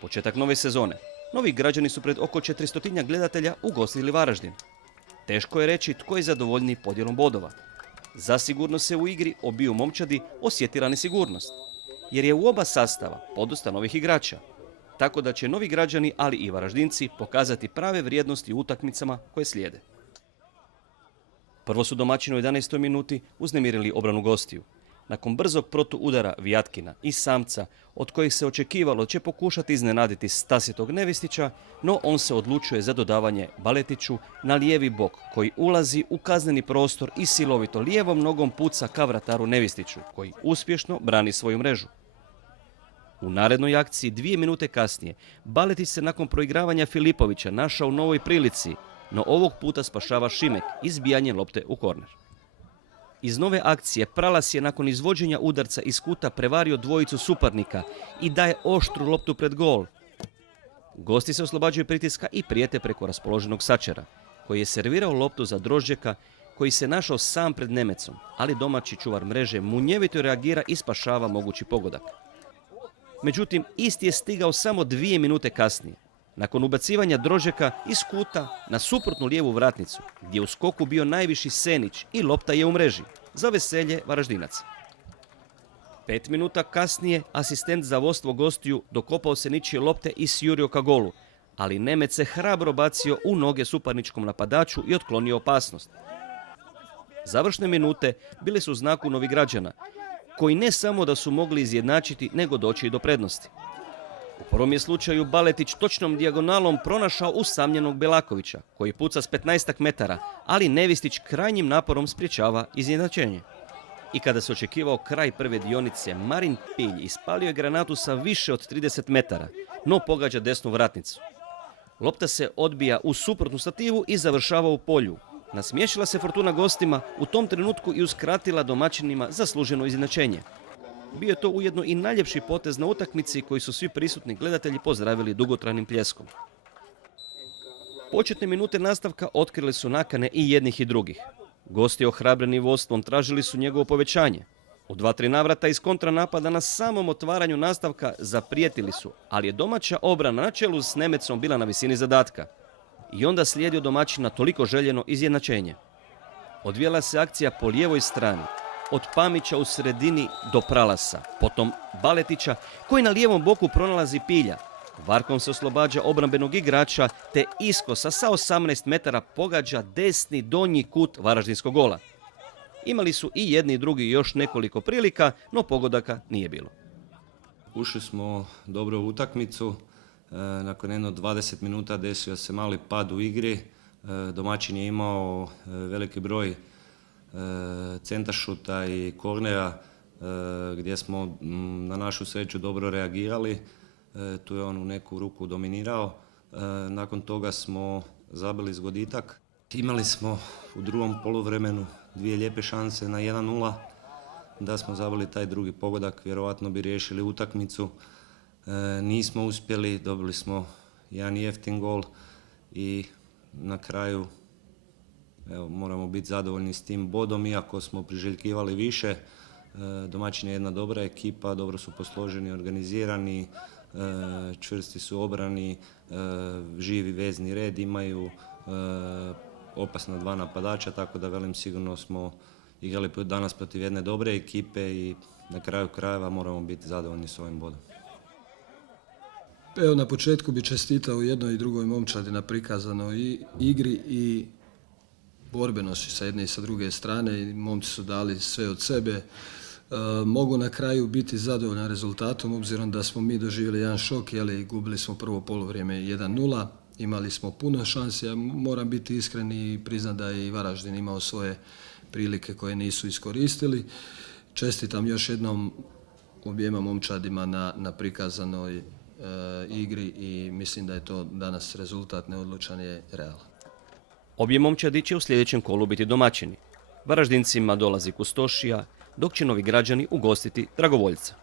Početak nove sezone. Novi građani su pred oko 400 gledatelja ugostili Varaždin. Teško je reći tko je zadovoljniji podjelom bodova. Zasigurno se u igri obiju momčadi osjetila nesigurnost, jer je u oba sastava podosta novih igrača. Tako da će novi građani, ali i Varaždinci, pokazati prave vrijednosti u utakmicama koje slijede. Prvo su domaćini u 11. minuti uznemirili obranu gostiju. Nakon brzog protuudara Vijatkina i Samca, od kojih se očekivalo će pokušati iznenaditi Stasjetog Nevistića, no on se odlučuje za dodavanje Baletiću na lijevi bok, koji ulazi u kazneni prostor i silovito lijevom nogom puca ka vrataru Nevistiću, koji uspješno brani svoju mrežu. U narednoj akciji 2 minute kasnije Baletić se nakon proigravanja Filipovića našao u novoj prilici, no ovog puta spašava Šimek izbijanjem lopte u korner. Iz nove akcije Pralas je nakon izvođenja udarca iz kuta prevario dvojicu suparnika i daje oštru loptu pred gol. Gosti se oslobađaju pritiska i prijete preko raspoloženog Sačera, koji je servirao loptu za Drožđeka, koji se našao sam pred Nemecom, ali domaći čuvar mreže munjevito reagira i spašava mogući pogodak. Međutim, isti je stigao samo 2 minute kasnije, nakon ubacivanja Drožđeka iz kuta na suprotnu lijevu vratnicu, gdje je u skoku bio najviši Senić i lopta je u mreži, za veselje Varaždinaca. 5 minuta kasnije asistent za vodstvo gostiju dokopao se ničije lopte i sjurio ka golu, ali Nemec se hrabro bacio u noge suparničkom napadaču i otklonio opasnost. Završne minute bile su u znaku novigrađana, koji ne samo da su mogli izjednačiti, nego doći i do prednosti. U prvom je slučaju Baletić točnom dijagonalom pronašao usamljenog Belakovića, koji puca s 15 metara, ali Nevistić krajnjim naporom sprječava izjednačenje. I kada se očekivao kraj prve dionice, Marin Pilj ispalio je granatu sa više od 30 metara, no pogađa desnu vratnicu. Lopta se odbija u suprotnu stativu i završava u polju. Nasmiješila se fortuna gostima u tom trenutku i uskratila domaćinima zasluženo izjednačenje. Bio je to ujedno i najljepši potez na utakmici koji su svi prisutni gledatelji pozdravili dugotrajnim pljeskom. Početne minute nastavka otkrile su nakane i jednih i drugih. Gosti ohrabreni vodstvom tražili su njegovo povećanje. U 2-3 navrata iz kontranapada na samom otvaranju nastavka zaprijetili su, ali je domaća obrana na čelu s Nemecom bila na visini zadatka. I onda slijedio domaćina toliko željeno izjednačenje. Odvijela se akcija po lijevoj strani, od Pamića u sredini do Pralasa, potom Baletića koji na lijevom boku pronalazi Pilja. Varkom se oslobađa obrambenog igrača te iskosa sa 18 metara pogađa desni donji kut varaždinskog gola. Imali su i jedni i drugi još nekoliko prilika, no pogodaka nije bilo. Ušli smo dobro u utakmicu. Nakon jedno 20 minuta desio se mali pad u igri. Domaćin je imao veliki broj centaršuta i kornera gdje smo na našu sreću dobro reagirali. Tu je on u neku ruku dominirao. Nakon toga smo zabili zgoditak. Imali smo u drugom poluvremenu 2 lijepe šanse na 1:0. Da smo zabili taj drugi pogodak, vjerovatno bi riješili utakmicu. Nismo uspjeli, dobili smo jedan jeftin gol i na kraju moramo biti zadovoljni s tim bodom, iako smo priželjkivali više. Domaćin je jedna dobra ekipa, dobro su posloženi, organizirani, čvrsti su obrani, živi vezni red imaju, opasna 2 napadača, tako da velim sigurno smo igrali danas protiv jedne dobre ekipe i na kraju krajeva moramo biti zadovoljni s ovim bodom. Evo, na početku bi čestitao jednoj i drugoj momčadi na prikazanoj igri i borbenosti sa jedne i sa druge strane. I momci su dali sve od sebe. Mogu na kraju biti zadovoljan rezultatom, obzirom da smo mi doživjeli jedan šok, gubili smo prvo poluvrijeme 1:0. Imali smo puno šansi, a moram biti iskren i priznat da je i Varaždin imao svoje prilike koje nisu iskoristili. Čestitam još jednom objema momčadima na prikazanoj igri i mislim da je to danas rezultat neodlučan je realan. Obje momčadi će u sljedećem kolu biti domaćini. Varaždincima dolazi Kustošija, dok će novi građani ugostiti Dragovoljca.